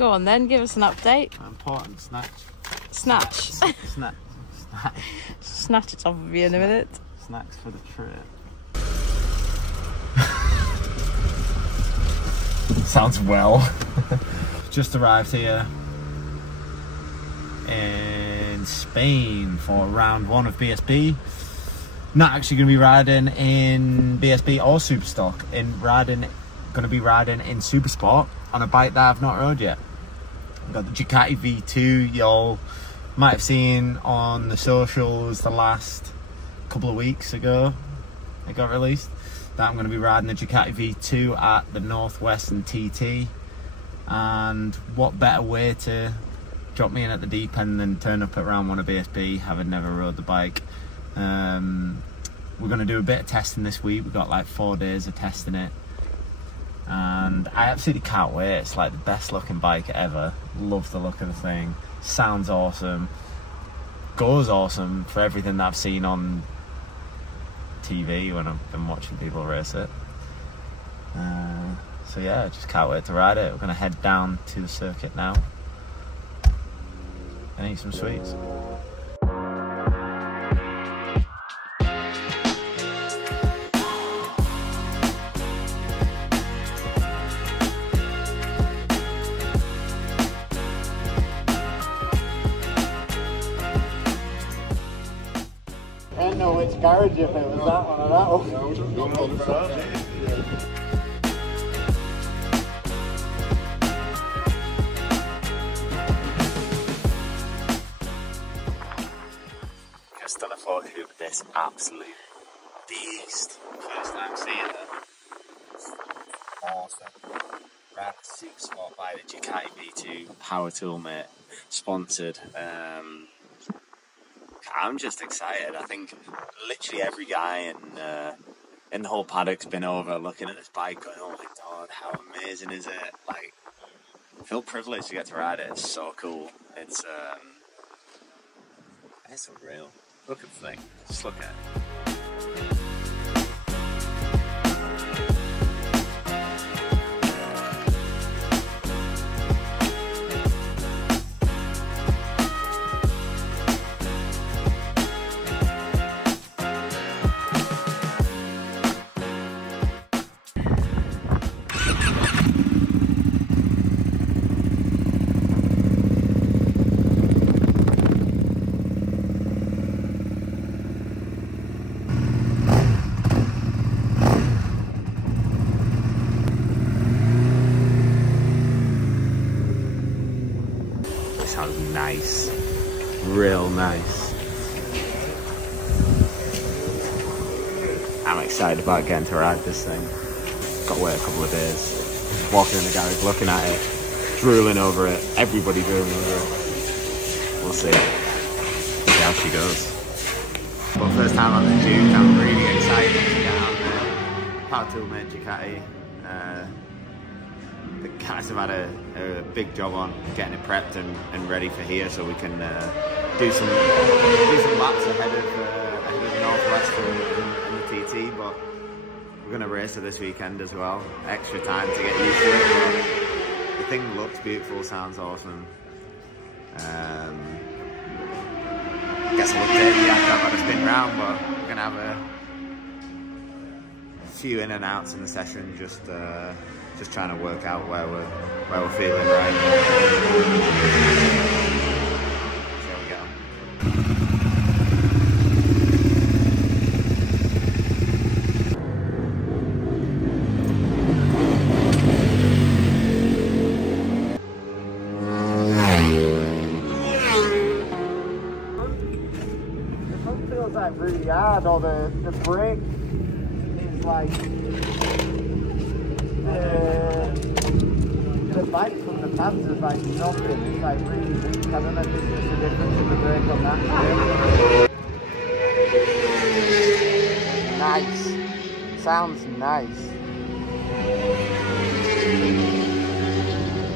Go on then, give us an update. Important snatch. Snatch. Snatch. Snatch it off of you in a minute. Snacks for the trip. Sounds well. Just arrived here in Spain for round 1 of BSB. Not actually going to be riding in BSB or Superstock. Going to be riding in Supersport on a bike that I've not rode yet. I've got the Ducati V2. Y'all might have seen on the socials the last couple of weeks ago it got released that I'm going to be riding the Ducati V2 at the Northwestern TT. And what better way to drop me in at the deep end than turn up at round 1 of BSB, having never rode the bike. We're going to do a bit of testing this week. We've got like 4 days of testing it, and I absolutely can't wait. It's like the best looking bike ever. Love the look of the thing. Sounds awesome. Goes awesome for everything that I've seen on TV when I've been watching people race it. So yeah, just can't wait to ride it. We're going to head down to the circuit now and eat some sweets. I don't know which garage, if it was that one or that one. No, don't hold it fast. Just done a photo shoot with this absolute beast. First time seeing it. Awesome. Ran a Supersport by the Ducati V2 Power Tool, mate. Sponsored. I'm just excited. I think literally every guy in the whole paddock's been over looking at this bike going, oh my god, how amazing is it? Like, I feel privileged to get to ride it. It's so cool. It's unreal. Look at the thing. Just look at it. Sounds nice, real nice. I'm excited about getting to ride this thing. Got to wait a couple of days. Walking in the garage, looking at it, drooling over it. Everybody drooling over it. We'll see. See how she goes. Well, first time on the Duke, I'm really excited to get out there. Power Tool mate Ducati. The guys have had a big job on getting it prepped and ready for here, so we can do some laps ahead of the Northwest and the TT. But we're going to race it this weekend as well. Extra time to get used to it. But the thing looks beautiful, sounds awesome. Guess I'll update you after I've had a spin round, but we're going to have a few in and outs in the session, just trying to work out where we're feeling right. So we go. The front feels like really hard, or the brake is like the bike from the pads is like nothing. It's like really weak. I don't know if it's just the difference in the brake on that. Nice. Sounds nice.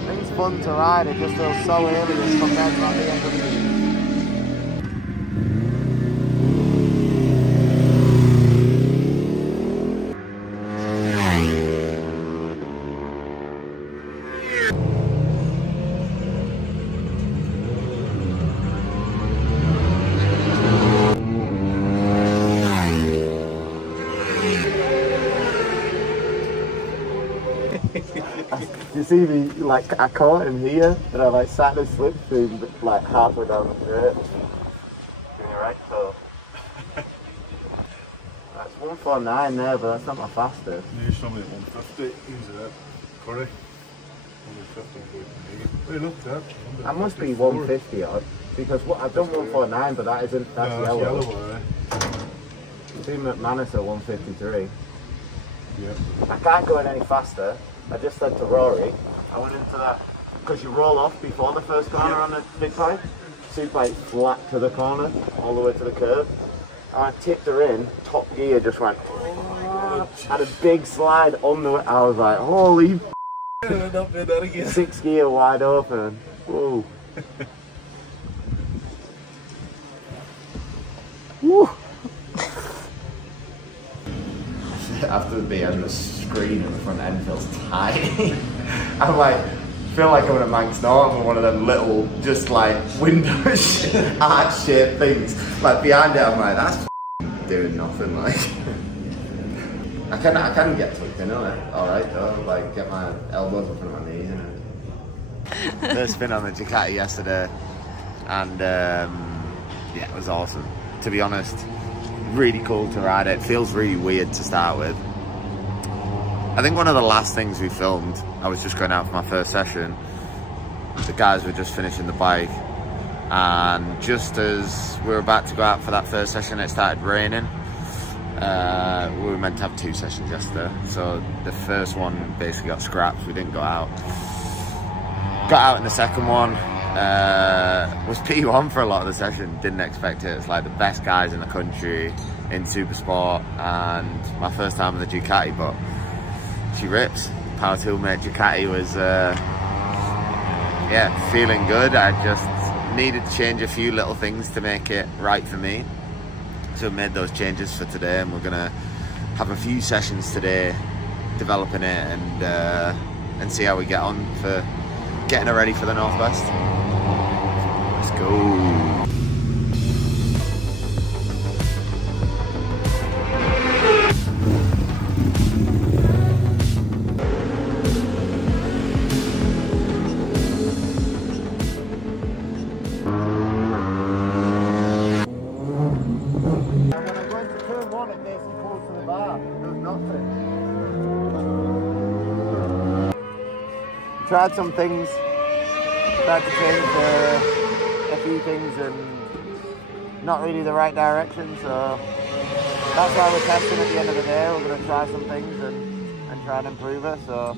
I think it's fun to ride. It just feels so alien compared to on the end of the you see me, like, I caught him here, and I like sat in a slipstream like halfway down the straight. Doing your right toe. That's 149 there, but that's not my fastest. You showed me at 150, easy there. Curry. 150, hey, look that. I must be 150 odd, because what I've done 149, but that isn't, that's no, yellow. Right? I've been at Manus at 153. Yep. I can't go any faster. I just said to Rory, I went into that, because you roll off before the first corner on the big pipe, super bike flat to the corner, all the way to the curve. And I tipped her in, top gear just went, had a big slide on the way. I was like, holy f***, 6 gear wide open. Whoa. Woo. After the BM, the screen in the front end feels tiny. I'm like, feel like I'm in a Manx Norton with one of them little, just like window arch shaped things. Like behind it, I'm like, that's doing nothing. Like, I can get tucked in on it. All right, though. Like, get my elbows up in my knees. First spin on the Ducati yesterday, and yeah, it was awesome. To be honest. Really cool to ride it. Feels really weird to start with. I think one of the last things we filmed, I was just going out for my first session. The guys were just finishing the bike, and just as we were about to go out for that first session, it started raining. We were meant to have 2 sessions yesterday, so the first one basically got scrapped. We didn't go out. Got out in the second one. Was P1 for a lot of the session. Didn't expect it. It's like the best guys in the country in Supersport, and my first time on the Ducati, but she rips. Power Toolmate Ducati was yeah, feeling good. I just needed to change a few little things to make it right for me, so we made those changes for today, and we're gonna have a few sessions today developing it and see how we get on for getting her ready for the Northwest. Let's go. Tried some things, tried to change a few things, and not really the right direction, so that's why we're testing at the end of the day. We're going to try some things and try and improve it, so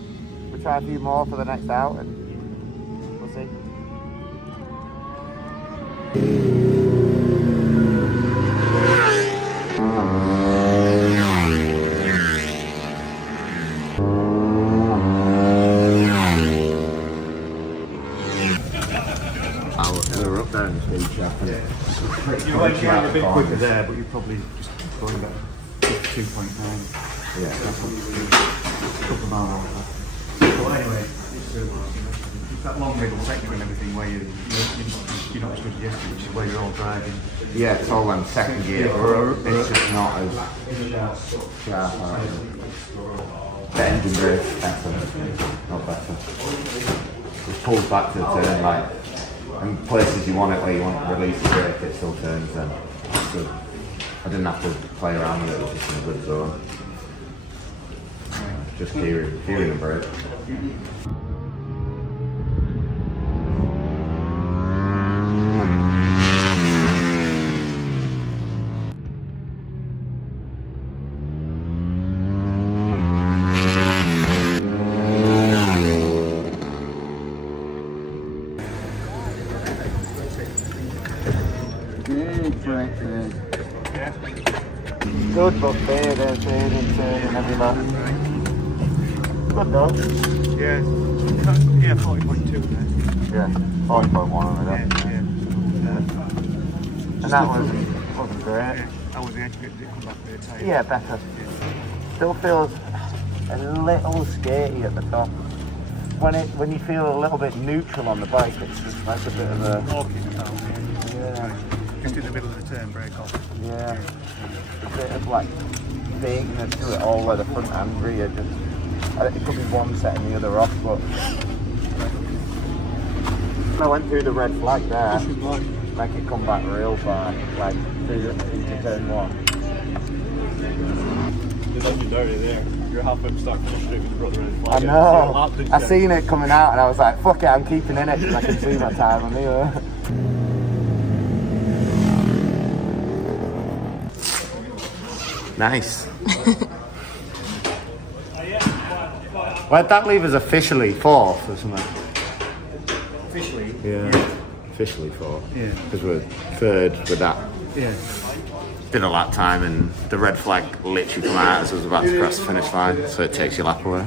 we'll try a few more for the next out, and we'll see. You're actually a bit quicker there, but you're probably just going about 2.9. Yeah. A couple of miles off. But anyway, it's that long middle section and everything where you're not as good as yesterday, which is where you're all driving. Yeah, it's all on second gear. It's just not as sharp. The engine brake's better, not better. It pulls back to the turn, like, and places you want it where you want to release the brake, it still turns then. That's good. I didn't have to play around with it, it was just in a good zone. Just gearing and brake. Good but fade and every lot. Good though. Yeah, 40.2 there. Yeah, 40.1 on it. Yeah. And that wasn't great. Yeah, that was the edge bit that come back there tight. Yeah, better. Still feels a little skatey at the top. When you feel a little bit neutral on the bike, it's just like a bit of a... Walking about, yeah. Just in the middle of the turn, brake off. Yeah. A bit of like vagueness to it all where the front and rear just It could be one setting the other off, but I went through the red flag there. Make it come back real far, like into turn 1. You're like you're dirty there. You're halfway up start straight with the brother red flag. I know. I seen it coming out and I was like, fuck it, I'm keeping in it because I can see my time on here. Nice. Where'd that leave us officially 4th or something? Officially? Yeah. Officially 4th. Yeah. Because we're 3rd with that. Yeah. Did a lap time and the red flag literally come out as I was about to cross the finish line, so it takes your lap away.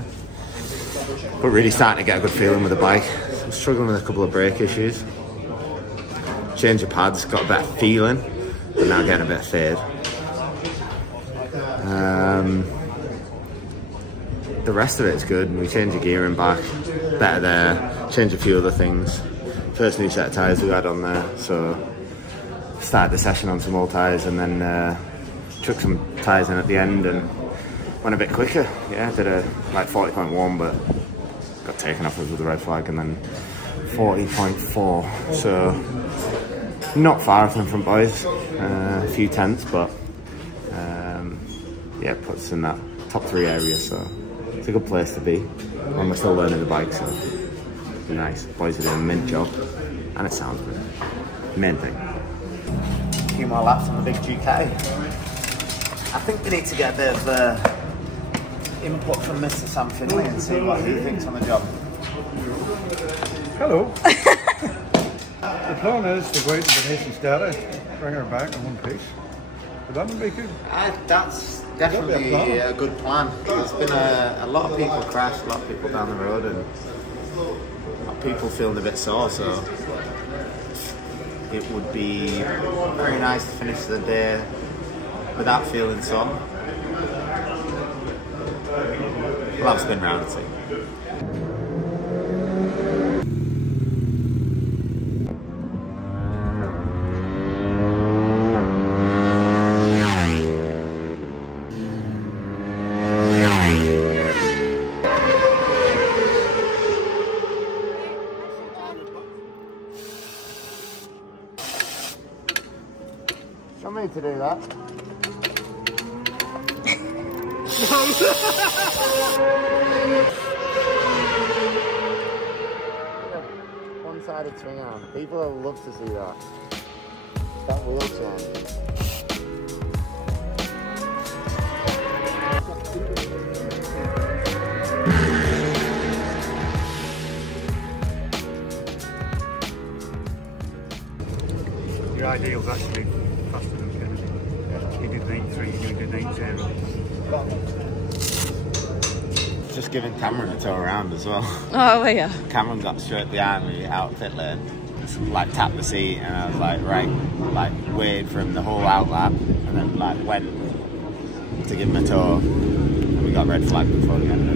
But really starting to get a good feeling with the bike. I'm struggling with a couple of brake issues. Change of pads, got a better feeling, but now getting a bit of fade. The rest of it's good. We changed the gearing back, better there, changed a few other things. First new set of tyres we had on there, so started the session on some old tyres and then chucked some tyres in at the end and went a bit quicker. Yeah, did a like 40.1 but got taken off with the red flag and then 40.4, so not far from front boys, a few tenths, but yeah, puts us in that top 3 area, so it's a good place to be when we're still learning the bike, so nice. Boys are doing a mint job and it sounds good. Main thing. A few more laps on the big Ducati. I think we need to get a bit of input from Mr. Sam Finley and see what he thinks on the job. Hello. The plan is to go out to the nation starter, bring her back in one piece. Would that be good? That's definitely a good plan. There's been a lot of people crash, a lot of people down the road, and a lot of people feeling a bit sore, so it would be very nice to finish the day without feeling sore. We'll have a spin round and see. Want me to do that? One-sided swing arm. People will love to see that. That wheel turn. Your ideal's actually faster than Kennedy. He did 93, you did 90. Just giving Cameron a tow around as well. Oh, yeah. Cameron got straight behind me out pit lane, just like tapped the seat, and I was like, right, like waited for him the whole outlap, and then like went to give him a tow, and we got red flag before the end.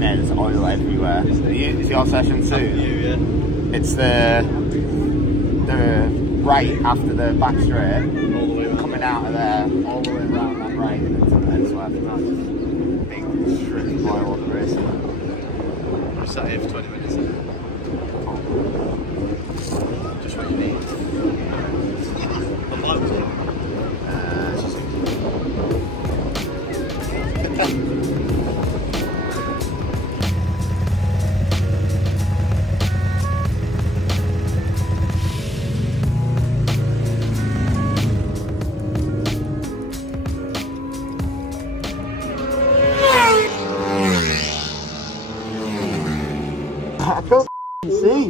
Man, there's oil everywhere. Is your session soon? Yeah. It's the right after the back straight, coming out of there, all the way around that right, and into the next left. Big strip of oil on the race. We're sat here for 20 minutes. Just what you need. I'm like, I can't see.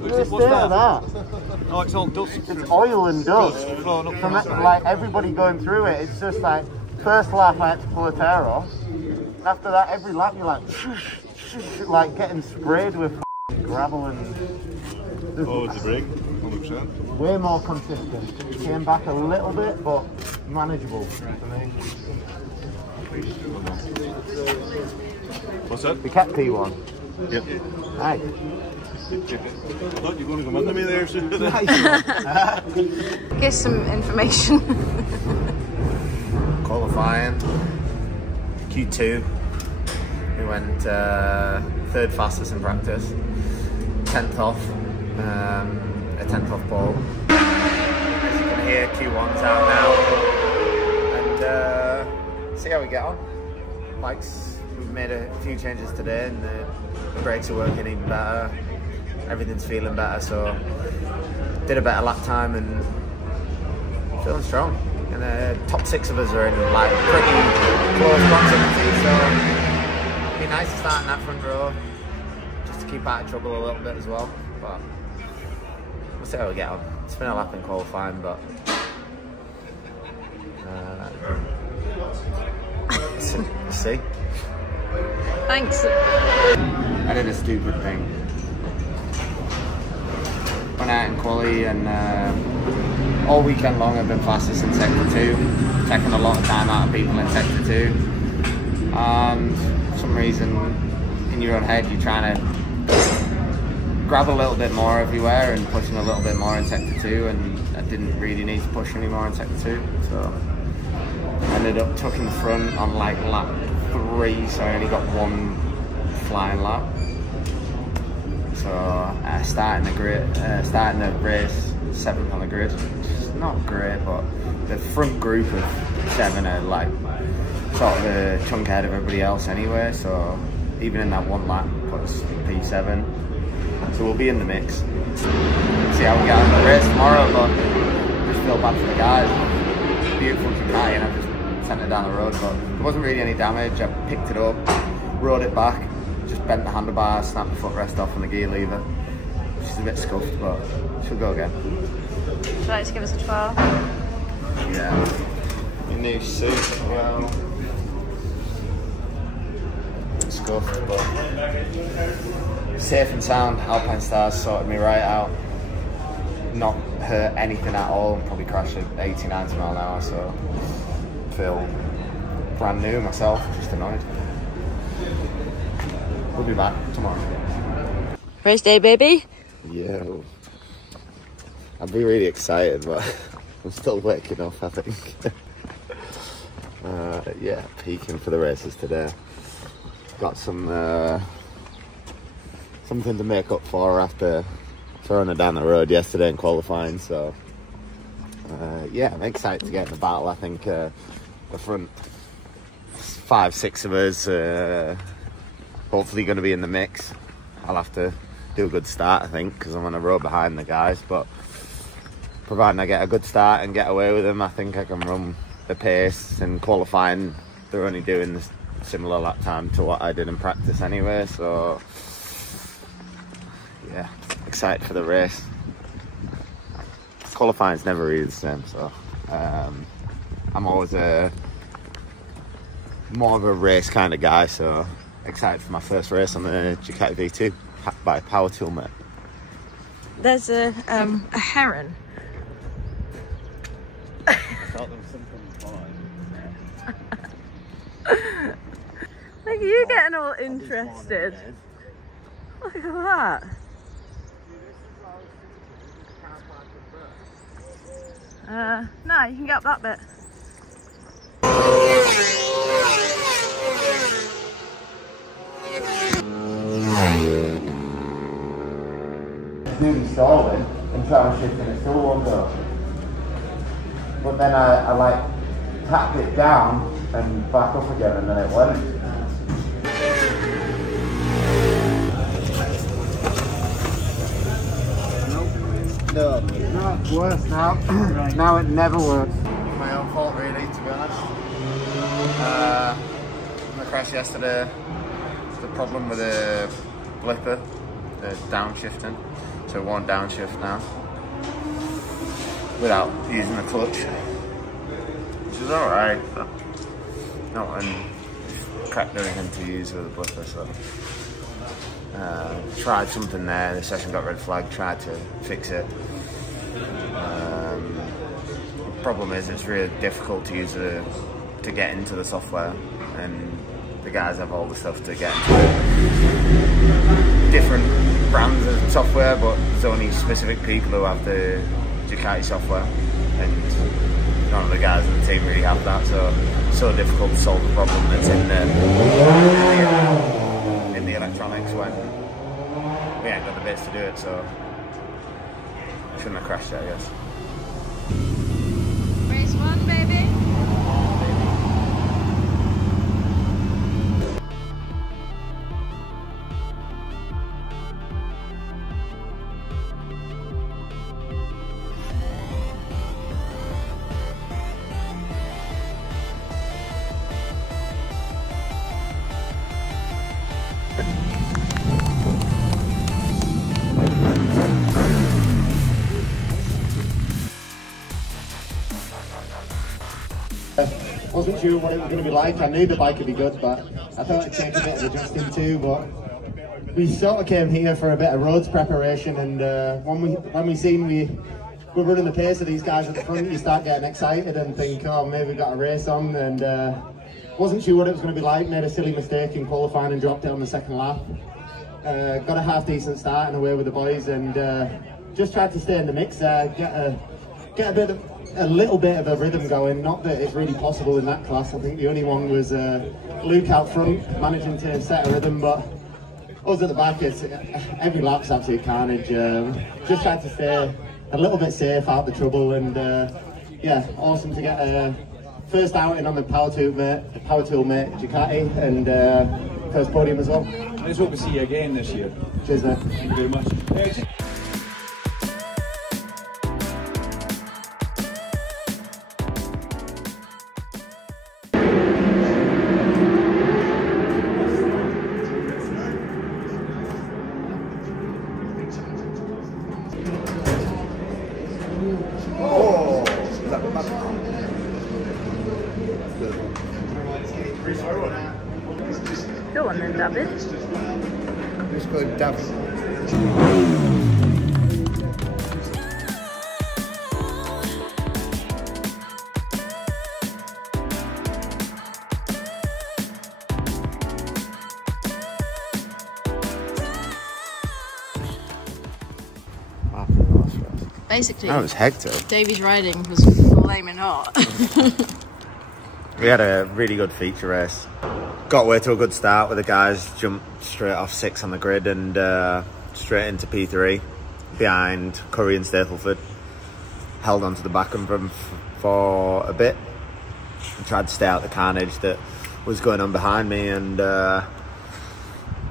Look at the state of that. oh, it's all dust. It's oil and dust. Flowing up From from it, like everybody going through it, it's just like, first lap I had to pull a tire off. After that, every lap you're like, like getting sprayed with gravel and... Oh, it's the brake, 100%. Way more consistent. Came back a little bit, but manageable for me. What's that? We kept P1. Yep. Hi. I thought you were going to come under me there soon. Give some information. Qualifying. Q2. went 3rd fastest in practice, 10th off, a 10th off ball. As you can hear, Q1's out now, and see how we get on. Bikes, we've made a few changes today, and the brakes are working even better. Everything's feeling better, so did a better lap time and feeling strong. And the top 6 of us are in like pretty close proximity, so it'd be nice to start in that front row, just to keep out of trouble a little bit as well. But we'll see how we get on. It's been a lap in qualifying, but we'll see. Thanks. I did a stupid thing. Went out in quali and all weekend long I've been fastest in sector 2, taking a lot of time out of people in sector 2, and for some reason in your own head you're trying to grab a little bit more everywhere and pushing a little bit more in sector 2, and I didn't really need to push anymore in sector 2, so I ended up tucking the front on like lap 3, so I only got 1 flying lap. So starting the race 7th on the grid, which is not great, but the front group of 7 are like sort of a chunk ahead of everybody else anyway, so even in that 1 lap put us P7, so we'll be in the mix. See how we get on the race tomorrow, but I just feel bad for the guys. Beautiful Ducati, and I've just sent it down the road, but there wasn't really any damage. I picked it up, rode it back, just bent the handlebar, snapped the footrest off on the gear lever, which is a bit scuffed, but she'll go again. Would you like to give us a 12? Yeah. Your new suit as well. Scuffed, but safe and sound. Alpine Stars sorted me right out. Not hurt anything at all. Probably crashed at 80, 90 mile an hour, so feel brand new myself, just annoyed. We'll be back tomorrow. Race day, baby. Yeah. I'd be really excited, but I'm still waking up, I think. Yeah, peaking for the races today. Got some something to make up for after throwing it down the road yesterday in qualifying, so yeah, I'm excited to get in the battle. I think the front 5, 6 of us hopefully going to be in the mix. I'll have to do a good start, I think, because I'm on a row behind the guys, but providing I get a good start and get away with them, I think I can run the pace. And qualifying, they're only doing this similar lap time to what I did in practice anyway, so yeah, excited for the race. Qualifying's never really the same, so I'm always more of a race kind of guy, so excited for my first race on the Ducati V2 by Power Tool, mate. There's a heron. Look at you getting all interested. Look at that. No, you can get up that bit. Nearly stalling and trying to shift and it still won't go. But then I like tapped it down and back up again, and then it went. No, it's worse now. Now it never works. My own fault really, to be honest. In the crash yesterday, the problem with the blipper, the downshifting, so it won't downshift now without using the clutch, which is alright, but not when crap doing anything to use with a blipper, so tried something there, the session got red flagged, tried to fix it. The problem is it's really difficult to use to get into the software, and the guys have all the stuff to get into it. Different brands of software, but there's only specific people who have the Ducati software, and none of the guys in the team really have that, so difficult to solve the problem that's in the electronics when we ain't got the bits to do it, so I shouldn't have crashed it, I guess. Race 1, baby. Wasn't sure what it was going to be like. I knew the bike would be good, but I thought it'd take a bit of adjusting too. But we sort of came here for a bit of roads preparation, and when we seen we were running the pace of these guys at the front, you start getting excited and think, oh, maybe we've got a race on. And wasn't sure what it was going to be like. Made a silly mistake in qualifying and dropped it on the second lap. Got a half decent start and away with the boys, and just tried to stay in the mix there, get a little bit of a rhythm going. Not that it's really possible in that class. I think the only one was Luke out front, managing to set a rhythm, but us at the back, every lap's absolute carnage. Just tried to stay a little bit safe, out the trouble, and yeah, awesome to get a first outing on the power tool mate Ducati, and first podium as well. Let's hope to see you again this year. Cheers, mate. Thank you very much. Go on then, Davey. Let's go, Davey. Basically, That was hectic. Davey's riding was flaming hot. We had a really good feature race. Got away to a good start with the guys, jumped straight off 6 on the grid and straight into P3 behind Curry and Stapleford. Held onto the back of them for a bit and tried to stay out the carnage that was going on behind me, and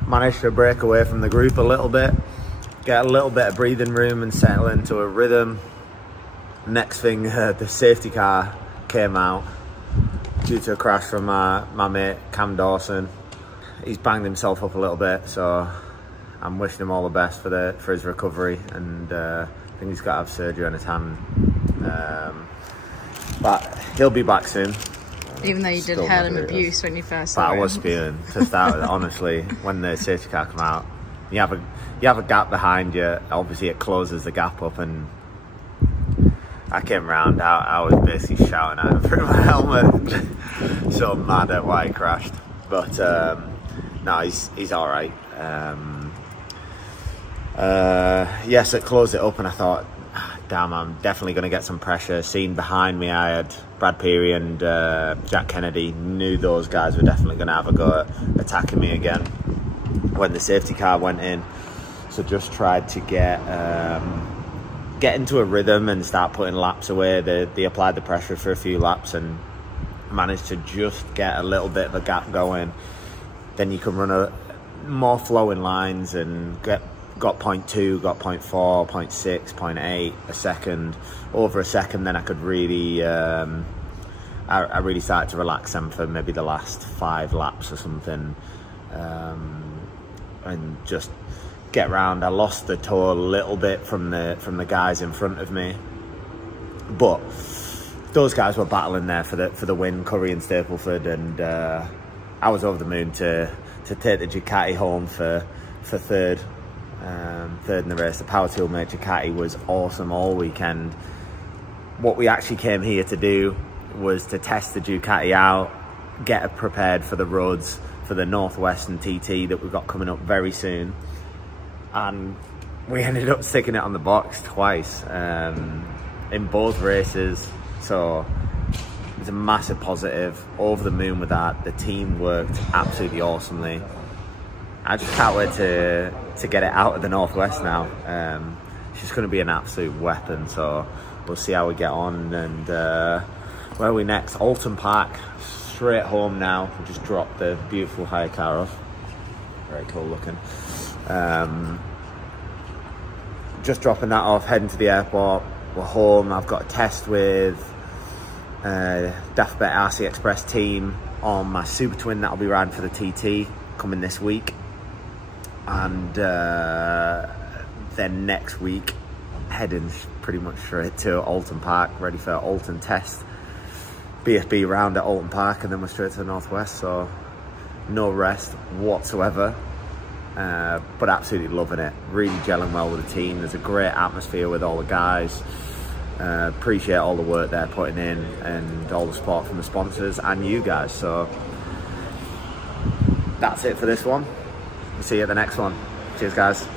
managed to break away from the group a little bit, get a little bit of breathing room and settle into a rhythm. Next thing, the safety car came out due to a crash from my mate Cam Dawson. He's banged himself up a little bit, so I'm wishing him all the best for his recovery, and I think he's got to have surgery on his hand, but he'll be back soon. Even though you did hell him abuse when you first saw But him. I was spewing to start with. Honestly, when the safety car come out, you have a gap behind you. Obviously, it closes the gap up, and I came round. I was basically shouting at him through my helmet, so mad at why he crashed. But no, he's all right. Yes, it closed it up, and I thought, damn, I'm definitely going to get some pressure. Seeing behind me, I had Brad Peary and Jack Kennedy. Knew those guys were definitely going to have a go at attacking me again when the safety car went in. So just tried to get into a rhythm and start putting laps away. They applied the pressure for a few laps and managed to just get a little bit of a gap going. Then you can run more flowing lines and got 0.2, got 0.4, 0.6, 0.8 a second. Over a second, then I could really, I really started to relax them for maybe the last 5 laps or something, and just get round. I lost the toe a little bit from the guys in front of me, but those guys were battling there for the win, Curry and Stapleford, and I was over the moon to take the Ducati home for third. Third in the race. The power tool mate Ducati was awesome all weekend. What we actually came here to do was to test the Ducati out, get it prepared for the roads for the Northwestern TT that we've got coming up very soon, and we ended up sticking it on the box twice in both races. So It's a massive positive. Over the moon with that. The team worked absolutely awesomely. I just can't wait to get it out of the Northwest now. It's just going to be an absolute weapon, so we'll see how we get on. And where are we next? Alton Park, straight home now. We just dropped the beautiful hire car off. Very cool looking. Just dropping that off, heading to the airport. We're home. I've got a test with Daft RC Express team on my Super Twin that I'll be riding for the TT coming this week. And then next week, heading pretty much straight to Alton Park, ready for Alton test. BSB round at Alton Park, and then we're straight to the Northwest, so no rest whatsoever. But absolutely loving it. Really gelling well with the team. There's a great atmosphere with all the guys. Appreciate all the work they're putting in and all the support from the sponsors and you guys. So that's it for this one. We'll see you at the next one. Cheers, guys.